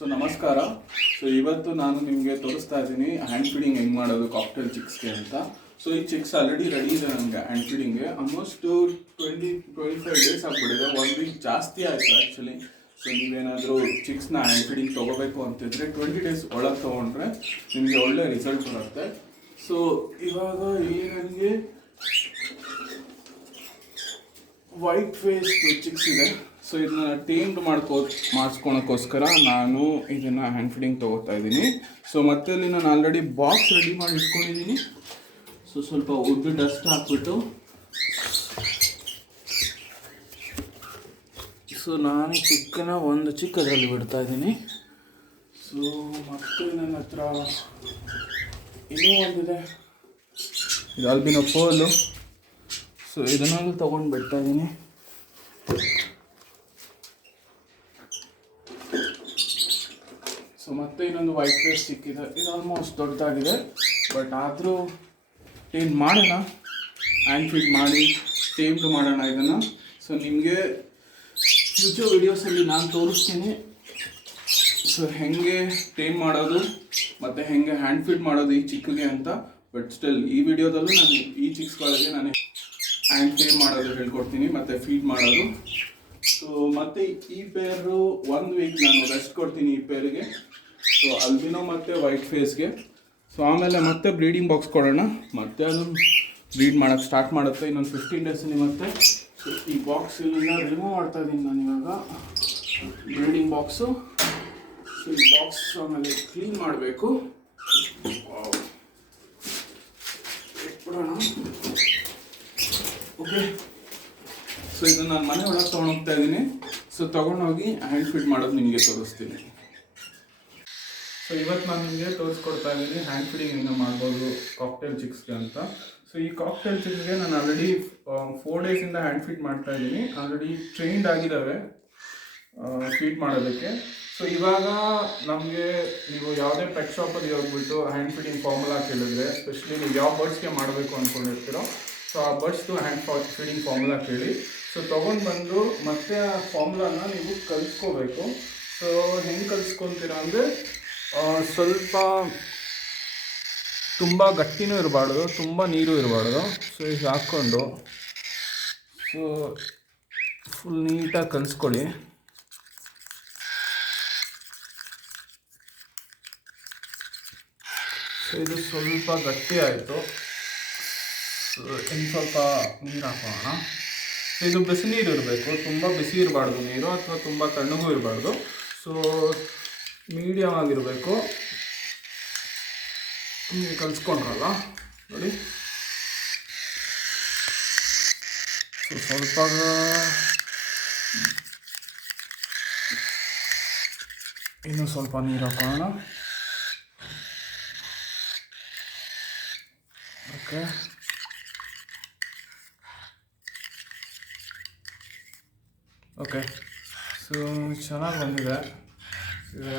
So ನಮಸ್ಕಾರ. So ಇವತ್ತು ನಾನು ನಿಮಗೆ ತೋರಿಸ್ತಾ ಇದ್ದೀನಿ ಹ್ಯಾಂಡ್ ಫೀಡಿಂಗ್ ಹೆಂಗೆ ಮಾಡೋದು ಕಾಕ್ಟೇಲ್ ಚಿಕ್ಸ್ಗೆ ಅಂತ. ಸೊ ಈ ಚಿಕ್ಸ್ ಆಲ್ರೆಡಿ ರೆಡಿ ಇದೆ ನನಗೆ ಹ್ಯಾಂಡ್ ಫೀಡಿಂಗ್ಗೆ. ಆಲ್ಮೋಸ್ಟ್ 20-25 ಡೇಸ್ ಆಗಿಬಿಟ್ಟಿದೆ, 1 ವೀಕ್ ಜಾಸ್ತಿ ಆಯಿತು ಆ್ಯಕ್ಚುಲಿ. ಸೊ ನೀವೇನಾದರೂ ಚಿಕ್ಸ್ನ ಹ್ಯಾಂಡ್ ಫೀಡಿಂಗ್ ತೊಗೋಬೇಕು ಅಂತಿದ್ರೆ 20 ಡೇಸ್ ಒಳಗೆ ತೊಗೊಂಡ್ರೆ ನಿಮಗೆ ಒಳ್ಳೆ ರಿಸಲ್ಟ್ ಬರುತ್ತೆ. ಸೊ ಇವಾಗ ಇಲ್ಲಿ ನನಗೆ ವೈಟ್ ಫೇಸ್ ಚಿಕ್ಸ್ ಇದೆ. ಸೊ ಇದನ್ನ ಟೇಮ್ಡ್ ಮಾಡಿಸ್ಕೊಳಕ್ಕೋಸ್ಕರ ನಾನು ಇದನ್ನು ಹ್ಯಾಂಡ್ ಫೀಡಿಂಗ್ ತೊಗೋತಾ ಇದ್ದೀನಿ. ಸೊ ಮತ್ತೆ ಇಲ್ಲಿ ನಾನು ಆಲ್ರೆಡಿ ಬಾಕ್ಸ್ ರೆಡಿ ಮಾಡಿ ಇಟ್ಕೊಂಡಿದ್ದೀನಿ. ಸೊ ಸ್ವಲ್ಪ ವುಡ್ ಡಸ್ಟ್ ಹಾಕ್ಬಿಟ್ಟು ಸೊ ನಾನು ಚಿಕ್ಕನ ಒಂದು ಚಿಕ್ಕ ಅದರಲ್ಲಿ ಬಿಡ್ತಾ ಇದ್ದೀನಿ. ಸೊ ಮತ್ತೆ ನನ್ನ ಹತ್ರ ಇನ್ನೂ ಒಂದಿದೆ, ಇದು ಆಲ್ಬಿನೋ ಪೋಲು. ಸೊ ಇದನ್ನೆಲ್ಲ ತೊಗೊಂಡು ಬಿಡ್ತಾ ಇದ್ದೀನಿ. ಸೊ ಮತ್ತೆ ಇನ್ನೊಂದು ವೈಟ್ ಫೇಸ್ ಸಿಕ್ಕಿದೆ, ಇದು ಆಲ್ಮೋಸ್ಟ್ ದೊಡ್ಡದಾಗಿದೆ. ಬಟ್ ಆದರೂ ಟೇಮ್ ಮಾಡೋಣ, ಹ್ಯಾಂಡ್ ಫೀಡ್ ಮಾಡಿ ಟೇಮ್ಡ್ ಮಾಡೋಣ ಇದನ್ನು. ಸೊ ನಿಮಗೆ ಫ್ಯೂಚರ್ ವಿಡಿಯೋಸಲ್ಲಿ ನಾನು ತೋರಿಸ್ತೀನಿ ಸೊ ಹೆಂಗೆ ಟೇಮ್ ಮಾಡೋದು ಮತ್ತು ಹೆಂಗೆ ಹ್ಯಾಂಡ್ ಫೀಡ್ ಮಾಡೋದು ಈ ಚಿಕ್ಕಿಗೆ ಅಂತ. ಬಟ್ ಸ್ಟಿಲ್ ಈ ವಿಡಿಯೋದಲ್ಲೂ ನಾನು ಈ ಚಿಕ್ಸ್ಗಳಿಗೆ ನಾನು ಹ್ಯಾಂಡ್ ಟೇಮ್ ಮಾಡೋದು ಹೇಳ್ಕೊಡ್ತೀನಿ ಮತ್ತು ಫೀಡ್ ಮಾಡೋದು. ಸೊ ಮತ್ತು ಈ ಪೇರು 1 ವೀಕ್ ನಾನು ರೆಸ್ಟ್ ಕೊಡ್ತೀನಿ ಈ ಪೇರಿಗೆ. ಸೊ ಆಲ್ಬಿನೋ ಮತ್ತು ವೈಟ್ ಫೇಸ್ಗೆ. ಸೊ ಆಮೇಲೆ ಮತ್ತೆ ಬ್ರೀಡಿಂಗ್ ಬಾಕ್ಸ್ ಕೊಡೋಣ, ಮತ್ತೆ ಅದು ಬ್ರೀಡ್ ಮಾಡೋಕ್ಕೆ ಸ್ಟಾರ್ಟ್ ಮಾಡುತ್ತೆ ಇನ್ನೊಂದು 15 ಡೇಸಲ್ಲಿ ಮತ್ತೆ. ಸೊ ಈ ಬಾಕ್ಸ್ ಇಲ್ಲಿಂದ ರಿಮೂವ್ ಮಾಡ್ತಾ ಇದ್ದೀನಿ ನಾನು ಇವಾಗ ಬ್ರೀಡಿಂಗ್ ಬಾಕ್ಸು. ಸೊ ಈ ಬಾಕ್ಸ್ ಆಮೇಲೆ ಕ್ಲೀನ್ ಮಾಡಬೇಕು. ಇಟ್ಬಿಡೋಣ. ಓಕೆ, ಸೊ ಇದು ನಾನು ಮನೆ ಒಳಗೆ ತೊಗೊಂಡೋಗ್ತಾ ಇದ್ದೀನಿ. ಸೊ ತೊಗೊಂಡೋಗಿ ಹ್ಯಾಂಡ್ ಫೀಡ್ ಮಾಡೋದು ನಿಮಗೆ ತೋರಿಸ್ತೀನಿ. ಸೊ ಇವತ್ತು ನಾನು ನಿಮಗೆ ತೋರಿಸ್ಕೊಡ್ತಾ ಇದ್ದೀನಿ ಹ್ಯಾಂಡ್ ಫೀಡಿಂಗ್ ಹೆಂಗೆ ಮಾಡ್ಬೋದು ಕಾಕ್ಟೇಲ್ ಚಿಕ್ಸ್ಗೆ ಅಂತ. ಸೊ ಈ ಕಾಕ್ಟೇಲ್ ಚಿಕ್ಸ್ಗೆ ನಾನು ಆಲ್ರೆಡಿ 4 ಡೇಸಿಂದ ಹ್ಯಾಂಡ್ ಫೀಡ್ ಮಾಡ್ತಾ ಇದ್ದೀನಿ. ಆಲ್ರೆಡಿ ಟ್ರೈನ್ಡ್ ಆಗಿದ್ದಾವೆ ಫೀಡ್ ಮಾಡೋದಕ್ಕೆ. ಸೊ ಇವಾಗ ನಮಗೆ ನೀವು ಯಾವುದೇ ಪೆಟ್ ಶಾಪಲ್ಲಿ ಹೋಗ್ಬಿಟ್ಟು ಹ್ಯಾಂಡ್ ಫೀಡಿಂಗ್ ಫಾರ್ಮುಲಾ ಕೇಳಿದ್ರೆ, ಎಸ್ಪೆಷಲಿ ನೀವು ಯಾವ ಬರ್ಡ್ಸ್ಗೆ ಮಾಡಬೇಕು ಅಂದ್ಕೊಂಡಿರ್ತೀರೋ ಸೊ ಆ ಬರ್ಡ್ಸ್ದು ಹ್ಯಾಂಡ್ ಫೀಡಿಂಗ್ ಫಾರ್ಮುಲಾ ಕೇಳಿ. ಸೊ ತೊಗೊಂಡು ಬಂದು ಮತ್ತೆ ಆ ಫಾರ್ಮುಲಾನ ನೀವು ಕಲಿಸ್ಕೋಬೇಕು. ಸೊ ಹೆಂಗೆ ಕಲಿಸ್ಕೊತೀರಾ ಅಂದರೆ ಸ್ವಲ್ಪ ತುಂಬ ಗಟ್ಟಿನೂ ಇರಬಾರ್ದು, ತುಂಬ ನೀರು ಇರಬಾರ್ದು. ಸೊ ಈಗ ಹಾಕ್ಕೊಂಡು ಸೊ ಫುಲ್ ನೀಟಾಗಿ ಕಲಿಸ್ಕೊಳ್ಳಿ. ಸೊ ಇದು ಸ್ವಲ್ಪ ಗಟ್ಟಿ ಆಯಿತು. ಸೊ ಇನ್ನು ಸ್ವಲ್ಪ ನೀರು ಹಾಕೋಣ. ಸೊ ಇದು ಬಿಸಿ ನೀರು ಇರಬೇಕು, ತುಂಬ ಬಿಸಿ ಇರಬಾರ್ದು ನೀರು, ಅಥವಾ ತುಂಬ ತಣ್ಣಗೂ ಇರಬಾರ್ದು. ಸೊ ಮೀಡಿಯಮ್ ಆಗಿರಬೇಕು. ಕಲಿಸ್ಕೊಂಡ್ರಲ್ಲ ನೋಡಿ. ಸೊ ಸ್ವಲ್ಪ ಇನ್ನೂ ಸ್ವಲ್ಪ ನೀರು ಹಾಕೋಣ. Okay, okay. ಸೊ ಚೆನ್ನಾಗಿ ಬಂದಿದೆ.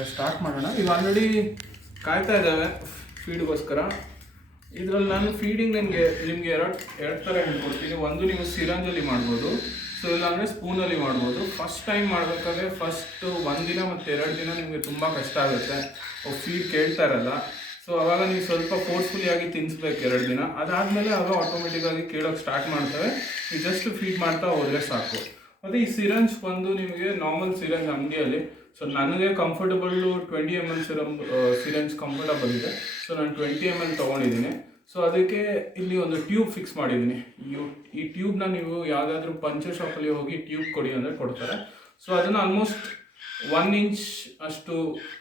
ಸ್ಟಾರ್ಟ್ ಮಾಡೋಣ. ಈಗ ಆಲ್ರೆಡಿ ಕಾಯ್ತಾ ಇದ್ದಾವೆ ಫೀಡ್ಗೋಸ್ಕರ. ಇದರಲ್ಲಿ ನಾನು ಫೀಡಿಂಗ್ ನಿಮಗೆ ಎರಡು ಥರ ಹೇಳ್ಕೊಡ್ತೀನಿ. ಒಂದು ನೀವು ಸಿರಂಜಲ್ಲಿ ಮಾಡ್ಬೋದು, ಸೊ ಇಲ್ಲಾಂದರೆ ಸ್ಪೂನಲ್ಲಿ ಮಾಡ್ಬೋದು. ಫಸ್ಟ್ ಟೈಮ್ ಮಾಡಬೇಕಾದ್ರೆ ಫಸ್ಟು 1 ದಿನ ಮತ್ತು 2 ದಿನ ನಿಮಗೆ ತುಂಬ ಕಷ್ಟ ಆಗುತ್ತೆ, ಫೀಡ್ ಕೇಳ್ತಾ ಇರಲ್ಲ. ಸೊ ಆವಾಗ ನೀವು ಸ್ವಲ್ಪ ಫೋರ್ಸ್ಫುಲಿಯಾಗಿ ತಿನ್ನಿಸ್ಬೇಕು 2 ದಿನ. ಅದಾದಮೇಲೆ ಆಗ ಆಟೋಮೆಟಿಕ್ಕಾಗಿ ಕೇಳೋಕ್ಕೆ ಸ್ಟಾರ್ಟ್ ಮಾಡ್ತವೆ. ನೀವು ಜಸ್ಟ್ ಫೀಡ್ ಮಾಡ್ತಾ ಹೋದರೆ ಸಾಕು. ಮತ್ತು ಈ ಸಿರಂಜ್ ಬಂದು ನಿಮಗೆ ನಾರ್ಮಲ್ ಸಿರಂಜ್ ಅಂಗಡಿಯಲ್ಲಿ. ಸೊ ನನಗೆ ಕಂಫರ್ಟಬಲ್ಲು 20 ml ಸಿರಂಜ್ ಕಂಫರ್ಟಬಲ್ ಇದೆ. ಸೊ ನಾನು 20 ml ತೊಗೊಂಡಿದ್ದೀನಿ. ಸೊ ಅದಕ್ಕೆ ಇಲ್ಲಿ ಒಂದು ಟ್ಯೂಬ್ ಫಿಕ್ಸ್ ಮಾಡಿದ್ದೀನಿ. ಈ ಟ್ಯೂಬ್ನ ನೀವು ಯಾವುದಾದ್ರೂ ಪಂಚರ್ ಶಾಪಲ್ಲಿ ಹೋಗಿ ಟ್ಯೂಬ್ ಕೊಡಿ ಅಂದರೆ ಕೊಡ್ತಾರೆ. ಸೊ ಅದನ್ನು ಆಲ್ಮೋಸ್ಟ್ 1 ಇಂಚ್ ಅಷ್ಟು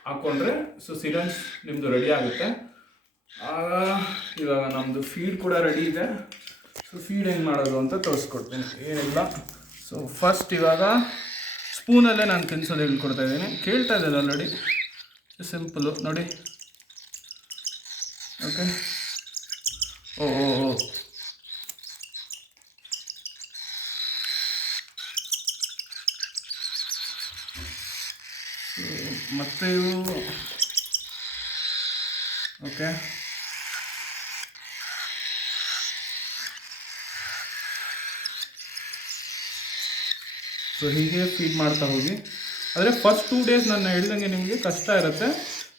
ಹಾಕ್ಕೊಂಡ್ರೆ ಸೊ ಸಿರಂಜ್ ನಿಮ್ಮದು ರೆಡಿ ಆಗುತ್ತೆ. ಇವಾಗ ನಮ್ಮದು ಫೀಡ್ ಕೂಡ ರೆಡಿ ಇದೆ. ಸೊ ಫೀಡ್ ಹೆಂಗೆ ಮಾಡೋದು ಅಂತ ತೋರಿಸ್ಕೊಡ್ತೀನಿ. ಏನಿಲ್ಲ, ಸೊ ಫಸ್ಟ್ ಇವಾಗ ಸ್ಪೂನಲ್ಲೇ ನಾನು ತಿನ್ಸೋದು ಹೇಳ್ಕೊಡ್ತಾ ಇದ್ದೀನಿ. ಕೇಳ್ತಾ ಇದ್ದಾರೆ ಆಲ್ರೆಡಿ, ಸಿಂಪಲು ನೋಡಿ. ಓಕೆ, ಓ ಮತ್ತೆ ಇವು ಓಕೆ. ಸೊ ಹೀಗೆ ಫೀಡ್ ಮಾಡ್ತಾ ಹೋಗಿ. ಆದರೆ ಫಸ್ಟ್ 2 ಡೇಸ್ ನಾನು ಹೇಳ್ದಂಗೆ ನಿಮಗೆ ಕಷ್ಟ ಇರುತ್ತೆ.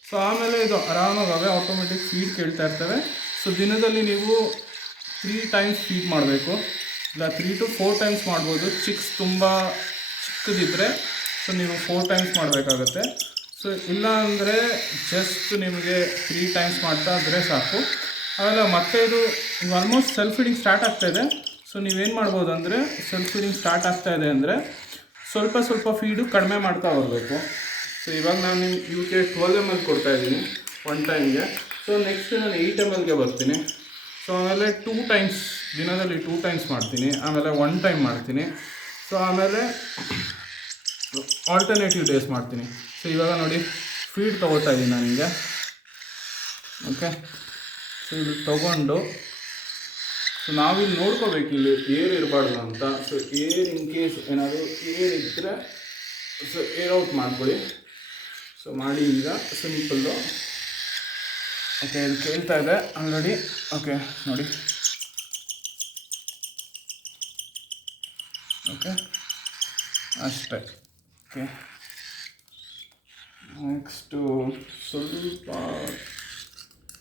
ಸೊ ಆಮೇಲೆ ಇದು ಆರಾಮಾಗಿ ಅವೇ ಆಟೋಮೆಟಿಕ್ ಫೀಡ್ ಕೇಳ್ತಾ ಇರ್ತವೆ. ಸೊ ದಿನದಲ್ಲಿ ನೀವು 3 ಟೈಮ್ಸ್ ಫೀಡ್ ಮಾಡಬೇಕು, ಇಲ್ಲ 3 to 4 ಟೈಮ್ಸ್ ಮಾಡ್ಬೋದು. ಚಿಕ್ಸ್ ತುಂಬ ಚಿಕ್ಕದಿದ್ದರೆ ಸೊ ನೀವು 4 ಟೈಮ್ಸ್ ಮಾಡಬೇಕಾಗತ್ತೆ. ಸೊ ಇಲ್ಲ ಅಂದರೆ ಜಸ್ಟ್ ನಿಮಗೆ 3 ಟೈಮ್ಸ್ ಮಾಡ್ತಾ ಇದ್ದರೆ ಸಾಕು. ಆಮೇಲೆ ಮತ್ತೆ ಇದು ಆಲ್ಮೋಸ್ಟ್ ಸೆಲ್ಫ್ ಫೀಡಿಂಗ್ ಸ್ಟಾರ್ಟ್ ಆಗ್ತಾಯಿದೆ. ಸೊ ನೀವೇನು ಮಾಡ್ಬೋದು ಅಂದರೆ, ಸೆಲ್ಫ್ ಫೀಡಿಂಗ್ ಸ್ಟಾರ್ಟ್ ಆಗ್ತಾಯಿದೆ ಅಂದರೆ ಸ್ವಲ್ಪ ಸ್ವಲ್ಪ ಫೀಡು ಕಡಿಮೆ ಮಾಡ್ತಾ ಬರಬೇಕು. ಸೊ ಇವಾಗ ನಾನು ಇವಕ್ಕೆ 12 ml ಕೊಡ್ತಾಯಿದ್ದೀನಿ 1 ಟೈಮ್ಗೆ. ಸೊ ನೆಕ್ಸ್ಟ್ ನಾನು 8 mlಗೆ ಬರ್ತೀನಿ. ಸೊ ಆಮೇಲೆ 2 ಟೈಮ್ಸ್ ದಿನದಲ್ಲಿ 2 ಟೈಮ್ಸ್ ಮಾಡ್ತೀನಿ, ಆಮೇಲೆ 1 ಟೈಮ್ ಮಾಡ್ತೀನಿ. ಸೊ ಆಮೇಲೆ ಆಲ್ಟರ್ನೇಟಿವ್ ಡೇಸ್ ಮಾಡ್ತೀನಿ. ಸೊ ಇವಾಗ ನೋಡಿ ಫೀಡ್ ತೊಗೋತಾ ಇದ್ದೀನಿ ನಾನು ಹಿಂಗೆ. ಓಕೆ, ಸೊ ಇದು ತೊಗೊಂಡು ಸೊ ನಾವಿಲ್ಲಿ ನೋಡ್ಕೋಬೇಕು ಇಲ್ಲಿ ಏರ್ ಇರಬಾರ್ದು ಅಂತ. ಸೊ ಏರ್ ಇನ್ ಕೇಸ್ ಏನಾದರೂ ಏರ್ ಇದ್ದರೆ ಸೊ ಏರ್ ಔಟ್ ಮಾಡ್ಕೊಳ್ಳಿ. ಸೊ ಮಾಡಿ ಈಗ ಸಿಂಪಲ್ಲು. ಓಕೆ, ಇದು ಕೇಳ್ತಾ ಇದೆ ಆಲ್ರೆಡಿ. ಓಕೆ ನೋಡಿ, ಓಕೆ ಅಷ್ಟೇ. ಓಕೆ, ನೆಕ್ಸ್ಟು ಸ್ವಲ್ಪ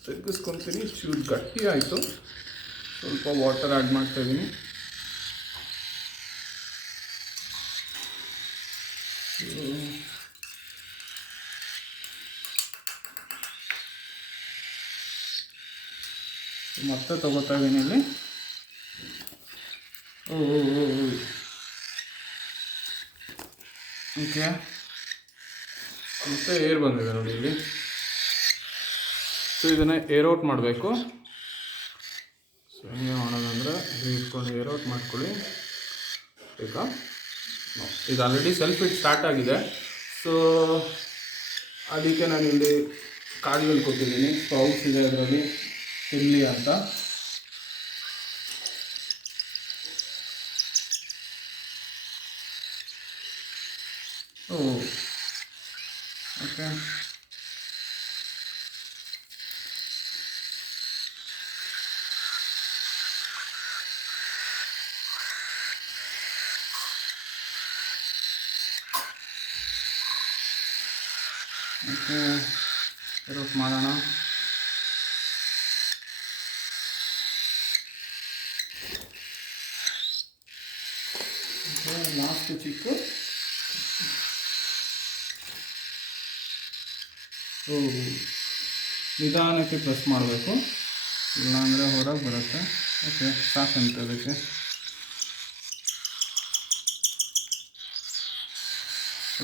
ತೆಗೆಸ್ಕೊತೀನಿ. ಚೂರು ಗಟ್ಟಿ ಆಯಿತು, ಸ್ವಲ್ಪ ವಾಟರ್ ಆ್ಯಡ್ ಮಾಡ್ತಾಯಿದ್ದೀನಿ. ಮತ್ತೆ ತೊಗೋತಾ ಇದ್ದೀನಿ ಇಲ್ಲಿ. ಓಕೆ, ಮತ್ತೆ ಏರ್ ಬಂದಿದೆ ನೋಡಿ ಇಲ್ಲಿ. ಸೊ ಇದನ್ನು ಏರ್ ಔಟ್ ಮಾಡಬೇಕು. ಸೊ ಹೆಂಗೆ ಮಾಡೋದಂದರೆ ಇಟ್ಕೊಂಡು ಏರ್ ಔಟ್ ಮಾಡ್ಕೊಳ್ಳಿ. ಬೇಕಾ, ಇದು ಆಲ್ರೆಡಿ ಸೆಲ್ಫ್ ಫೀಡ್ ಸ್ಟಾರ್ಟ್ ಆಗಿದೆ. ಸೊ ಅದಕ್ಕೆ ನಾನು ಇಲ್ಲಿ ಕಾಳುಗಳು ಕೊಟ್ಟಿದ್ದೀನಿ. ಸ್ಪೌಟ್ಸ್ ಇದೆ ಅದರಲ್ಲಿ ತಿನ್ನಲಿ ಅಂತ. ಓಕೆ, ಓಕೆ ರೋಟ್ ಮಾಡೋಣ. ಲಾಸ್ಟ್ ಚಿಕ್ಕು. ನಿಧಾನಕ್ಕೆ ಪ್ರೆಸ್ ಮಾಡಬೇಕು, ಇಲ್ಲಾಂದರೆ ಹೊರಗೆ ಬರುತ್ತೆ. ಓಕೆ, ಸಾಕಂತ ಅದಕ್ಕೆ.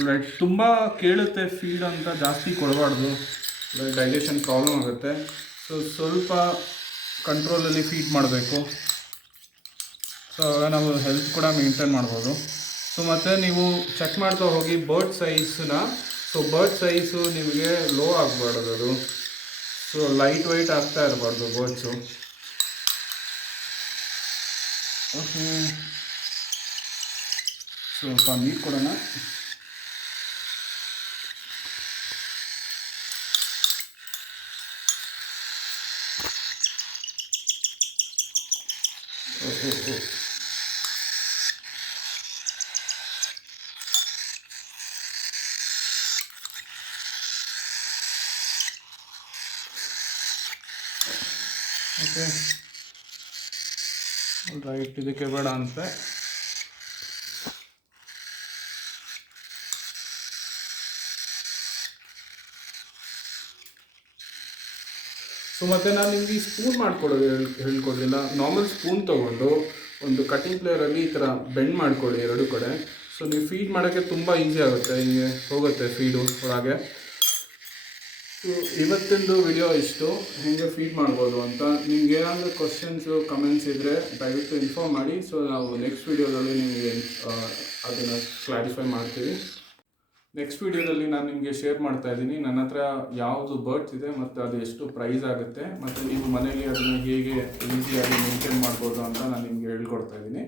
ಲೈಕ್ ತುಂಬ ಕೇಳುತ್ತೆ ಫೀಡ್ ಅಂತ ಜಾಸ್ತಿ ಕೊಡಬಾರ್ದು, ಡೈಜೆಷನ್ ಪ್ರಾಬ್ಲಮ್ ಆಗುತ್ತೆ. ಸೊ ಸ್ವಲ್ಪ ಕಂಟ್ರೋಲಲ್ಲಿ ಫೀಡ್ ಮಾಡಬೇಕು. ಸೊ ಆವಾಗ ನಾವು ಹೆಲ್ತ್ ಕೂಡ ಮೇಂಟೈನ್ ಮಾಡ್ಬೋದು. ಸೊ ಮತ್ತು ನೀವು ಚೆಕ್ ಮಾಡ್ತಾ ಹೋಗಿ ಬರ್ಡ್ ಸೈಜ್ನ. ಸೊ ಬರ್ಡ್ ಸೈಜು ನಿಮಗೆ ಲೋ ಆಗಬಾರ್ದು, ಅದು ಸೊ ಲೈಟ್ ವೈಟ್ ಆಗ್ತಾ ಇರಬಾರ್ದು ಬರ್ಡ್ಸು. ಓಕೆ, ಸ್ವಲ್ಪ ನೀರು ಕೊಡೋಣ. ಓಕೆ, ರೈಟ್, ಇದಕ್ಕೆ ಬೇಡ ಅಂತ. ಸೊ ಮತ್ತು ನಾನು ನಿಮಗೆ ಈ ಸ್ಪೂನ್ ಮಾಡ್ಕೊಡೋದು ಹೇಳ್ಕೊಡ್ಲಿಲ್ಲ. ನಾರ್ಮಲ್ ಸ್ಪೂನ್ ತೊಗೊಂಡು ಒಂದು ಕಟಿಂಗ್ ಪ್ಲೇಯರಲ್ಲಿ ಈ ಥರ ಬೆಂಡ್ ಮಾಡ್ಕೊಳ್ಳಿ 2 ಕಡೆ. ಸೊ ನೀವು ಫೀಡ್ ಮಾಡೋಕ್ಕೆ ತುಂಬ ಈಸಿ ಆಗುತ್ತೆ, ಹಿಂಗೆ ಹೋಗುತ್ತೆ ಫೀಡು ಒಳಗೆ. ಸೊ ಇವತ್ತಿಂದು ವಿಡಿಯೋ ಇಷ್ಟು, ಹೇಗೆ ಫೀಡ್ ಮಾಡ್ಬೋದು ಅಂತ. ನಿಮ್ಗೆ ಏನಾದರೂ ಕ್ವಶನ್ಸು ಕಮೆಂಟ್ಸ್ ಇದ್ದರೆ ದಯವಿಟ್ಟು ಇನ್ಫಾರ್ಮ್ ಮಾಡಿ. ಸೊ ನಾವು ನೆಕ್ಸ್ಟ್ ವಿಡಿಯೋದಲ್ಲಿ ನಿಮಗೆ ಅದನ್ನು ಕ್ಲಾರಿಫೈ ಮಾಡ್ತೀವಿ. ನೆಕ್ಸ್ಟ್ ವಿಡಿಯೋದಲ್ಲಿ ನಾನು ನಿಮಗೆ ಶೇರ್ ಮಾಡ್ತಾ ಇದ್ದೀನಿ ನನ್ನ ಹತ್ರ ಯಾವುದು ಬರ್ಡ್ಸ್ ಇದೆ ಮತ್ತು ಅದು ಎಷ್ಟು ಪ್ರೈಸ್ ಆಗುತ್ತೆ, ಮತ್ತು ನೀವು ಮನೇಲಿ ಅದನ್ನು ಹೇಗೆ ಈಸಿಯಾಗಿ ಮೇಂಟೈನ್ ಮಾಡ್ಬೋದು ಅಂತ ನಾನು ನಿಮಗೆ ಹೇಳ್ಕೊಡ್ತಾ ಇದ್ದೀನಿ.